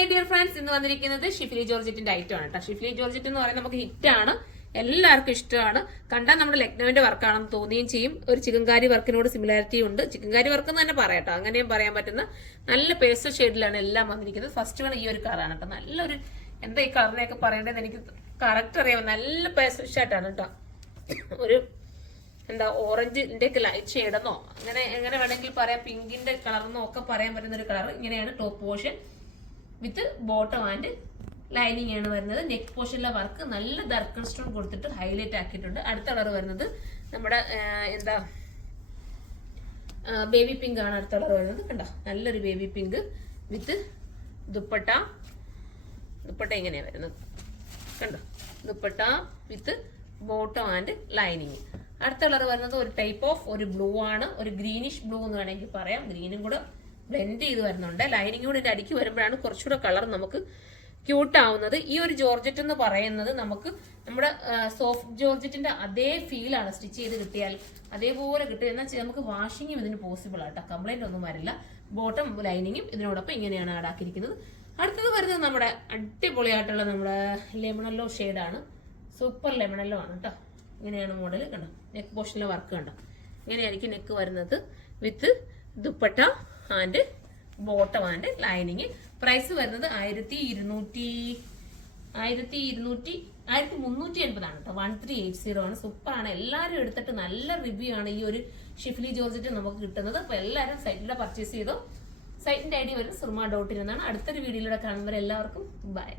Hi dear friends, ഇന്ന് വന്നിരിക്കുന്നത് Schiffli ജോർജറ്റിന്റെ item ആണ് കേട്ടോ. ഷിഫ്ലി ജോർജറ്റ് എന്ന് പറയുന്നത് നമുക്ക് ഹിറ്റാണ്, എല്ലാവർക്കും ഇഷ്ടമാണ്. കണ്ടാൽ നമ്മുടെ ലക്നോവിന്റെ വർക്കാണെന്ന് തോന്നുകയും ചെയ്യും. ഒരു ചിക്കൻകാരി വർക്കിനോട് സിമിലാരിറ്റി ഉണ്ട്. ചിക്കൻകാരി വർക്ക് എന്ന് തന്നെ പറയാട്ടോ, അങ്ങനെയും പറയാൻ പറ്റുന്ന നല്ല പേസ്റ്റൽ ഷെയ്ഡിലാണ് എല്ലാം വന്നിരിക്കുന്നത്. ഫസ്റ്റ് വൺ ഈ ഒരു കളറാണ് കേട്ടോ. നല്ലൊരു എന്താ ഈ കളറിനെയൊക്കെ പറയേണ്ടത് എനിക്ക് കറക്റ്റ് അറിയാം. നല്ല പേസ്റ്റൽ ഷർട്ടാണ് കേട്ടോ. ഒരു എന്താ ഓറഞ്ചിന്റെ ഒക്കെ ലൈറ്റ് ഷെയ്ഡെന്നോ അങ്ങനെ എങ്ങനെ വേണമെങ്കിൽ പറയാം, പിങ്കിന്റെ കളറെന്നോ ഒക്കെ പറയാൻ പറ്റുന്ന ഒരു കളർ. ഇങ്ങനെയാണ് top portion with bottom and lining ആണ് വരുന്നത്. നെക്ക് പോർഷനിലെ വർക്ക് നല്ല ദർക്കൺ സ്റ്റോൺ കൊടുത്തിട്ട് ഹൈലൈറ്റ് ആക്കിയിട്ടുണ്ട്. അടുത്ത കളർ വരുന്നത് നമ്മുടെ എന്താ ബേബി പിങ്ക് ആണ്. അടുത്ത കളർ വരുന്നത് കണ്ടോ, നല്ലൊരു ബേബി പിങ്ക് വിത്ത് ദുപ്പട്ട. ദുപ്പട്ട ഇങ്ങനെയാണ് വരുന്നത് കണ്ടോ, ദുപ്പട്ട വിത്ത് ബോട്ടം ആൻഡ് ലൈനിങ്. അടുത്ത കളർ വരുന്നത് ഒരു ടൈപ്പ് ഓഫ് ഒരു ബ്ലൂ ആണ്, ഒരു ഗ്രീനിഷ് ബ്ലൂ എന്ന് വേണമെങ്കിൽ പറയാം. ഗ്രീനും കൂടെ ബ്ലെൻഡ് ചെയ്ത് വരുന്നുണ്ട്. ലൈനിങ് കൂടെ ഇതിന്റെ അടിക്ക് വരുമ്പോഴാണ് കുറച്ചുകൂടെ കളർ നമുക്ക് ക്യൂട്ട് ആവുന്നത്. ഈ ഒരു ജോർജറ്റ് എന്ന് പറയുന്നത് നമുക്ക് നമ്മുടെ സോഫ്റ്റ് ജോർജറ്റിന്റെ അതേ ഫീലാണ് സ്റ്റിച്ച് ചെയ്ത് കിട്ടിയാൽ അതേപോലെ കിട്ടുക. എന്നാൽ നമുക്ക് വാഷിങ്ങും ഇതിന് പോസിബിൾ ആട്ടോ, കംപ്ലൈന്റ് ഒന്നും വരില്ല. ബോട്ടം ലൈനിങ്ങും ഇതിനോടൊപ്പം ഇങ്ങനെയാണ് ആടാക്കിയിരിക്കുന്നത്. അടുത്തത് വരുന്നത് നമ്മുടെ അടിപൊളിയായിട്ടുള്ള നമ്മുടെ ലെമണല്ലോ ഷെയ്ഡാണ്. സൂപ്പർ ലെമണല്ലോ ആണ് കേട്ടോ. ഇങ്ങനെയാണ് മോഡൽ കണ്ടോ. നെക്ക് പോർഷനിലെ വർക്ക് കണ്ടോ, ഇങ്ങനെയായിരിക്കും നെക്ക് വരുന്നത് with dupatta and bottom and lining. Price വരുന്നത് 1380 ആണ് കേട്ടോ. 1380 ആണ്. സൂപ്പർ ആണ്. എല്ലാവരും എടുത്തിട്ട് നല്ല റിവ്യൂ ആണ് ഈ ഒരു ഷിഫ്ലി ജോർജറ്റ് നമുക്ക് കിട്ടുന്നത്. അപ്പൊ എല്ലാവരും സൈറ്റിലൂടെ പർച്ചേസ് ചെയ്തോ. സൈറ്റിന്റെ ഐഡി വരുന്നത് surma.in എന്നാണ്. അടുത്തൊരു വീഡിയോയിലൂടെ കാണുന്നവരെ എല്ലാവർക്കും ബൈ.